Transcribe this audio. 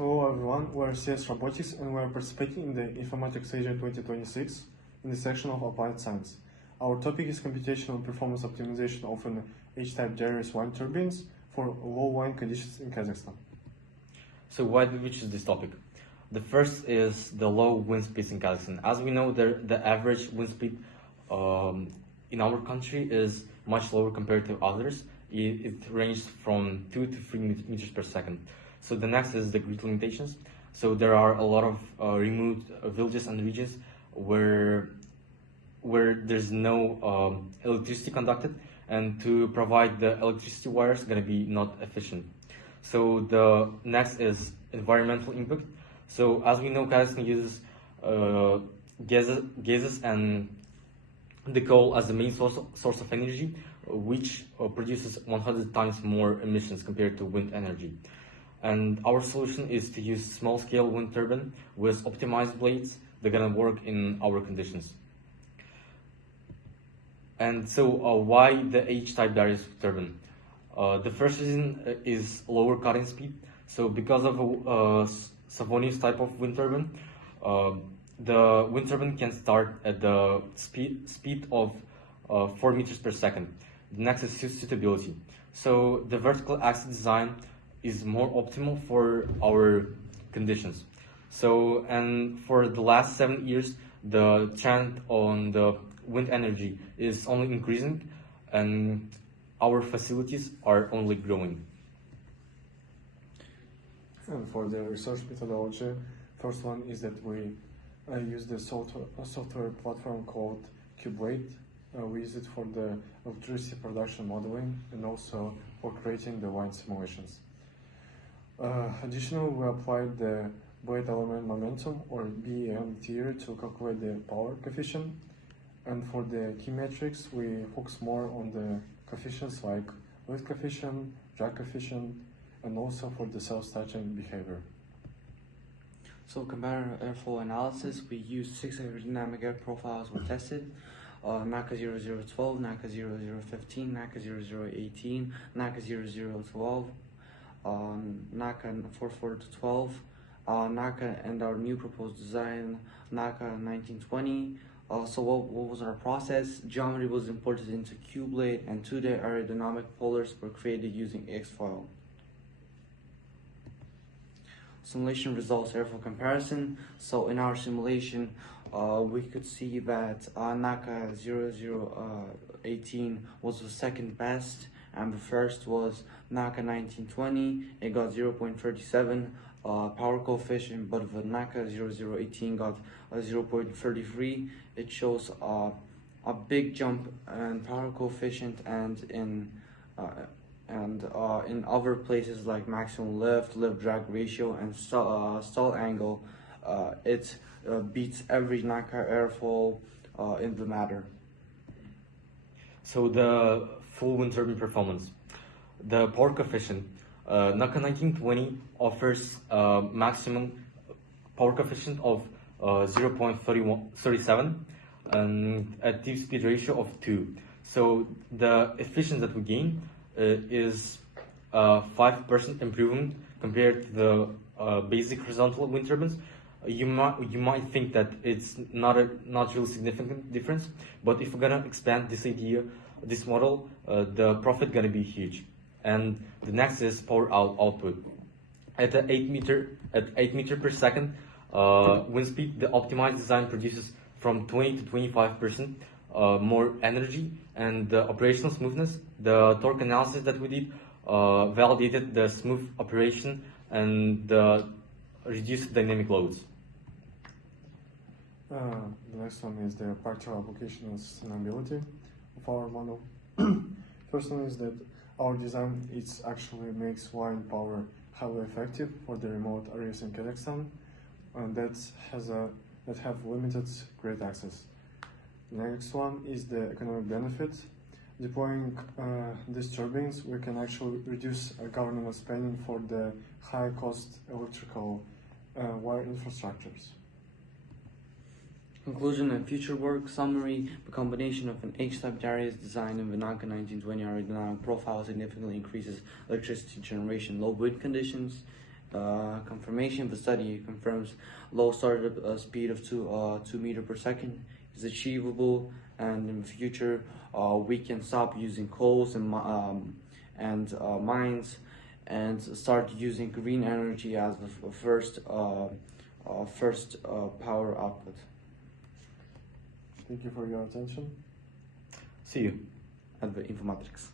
Hello everyone, we're Cis-Robotics and we're participating in the Infomatrix Asia 2026 in the section of Applied Science. Our topic is computational performance optimization of an H-type Darius wind turbines for low wind conditions in Kazakhstan. So why did we choose this topic? The first is the low wind speeds in Kazakhstan. As we know, the average wind speed in our country is much lower compared to others. It ranged from 2 to 3 meters per second. So the next is the grid limitations. So there are a lot of remote villages and regions where there's no electricity conducted, and to provide the electricity wires gonna be not efficient. So the next is environmental impact. So as we know, Kazakhstan uses gases and the coal as the main source of energy, which produces 100 times more emissions compared to wind energy. And our solution is to use small-scale wind turbine with optimized blades that are gonna work in our conditions. And so why the H-type Darius turbine? The first reason is lower cutting speed. So because of Savonius type of wind turbine, the wind turbine can start at the speed of 4 meters per second. The next is suitability. So the vertical axis design is more optimal for our conditions. So, and for the last 7 years, the trend on the wind energy is only increasing, and our facilities are only growing. And for the research methodology, first one is that we use the software platform called Cubeweight. We use it for the electricity production modeling and also for creating the wind simulations. Additionally, we applied the blade element momentum or BEM theory to calculate the power coefficient. And for the key metrics, we focus more on the coefficients like lift coefficient, drag coefficient, and also for the self-starting behavior. So comparative airflow analysis, we used 6 aerodynamic air profiles were tested. NACA 0012, NACA 0015, NACA 0018, NACA 0012, NACA 4412, NACA and our new proposed design, NACA 1920. So what was our process? Geometry was imported into Cubeblade and 2D aerodynamic polars were created using X-File. Simulation results airflow comparison. So in our simulation, we could see that NACA 0018 was the second best, and the first was NACA 1920. It got 0.37 power coefficient, but the NACA 0018 got 0.33. It shows a big jump in power coefficient and in other places like maximum lift drag ratio, and stall angle. It beats every NACA airflow in the matter. So the full wind turbine performance. The power coefficient. NACA 1920 offers maximum power coefficient of 0.37 and a tip speed ratio of 2. So the efficiency that we gain is 5% improvement compared to the basic horizontal wind turbines. You might think that it's not really significant difference, but if we're gonna expand this idea, this model, the profit gonna be huge. And the next is power output. At 8 meter per second wind speed, the optimized design produces from 20 to 25% more energy, and the operational smoothness. The torque analysis that we did validated the smooth operation and the reduced dynamic loads. The next one is the practical application and sustainability of our model. First one is that our design actually makes wind power highly effective for the remote areas in Kazakhstan, and that have limited grid access. The next one is the economic benefit. Deploying these turbines, we can actually reduce government spending for the high-cost electrical wire infrastructures. Conclusion and future work summary: the combination of an H-type Darius design and the NACA 1920 aerodynamic profile significantly increases electricity generation in low wind conditions. confirmation. The study confirms low startup speed of 2 meters per second is achievable, and in the future we can stop using coals and mines and start using green energy as the first power output. Thank you for your attention. See you. At the Infomatrix.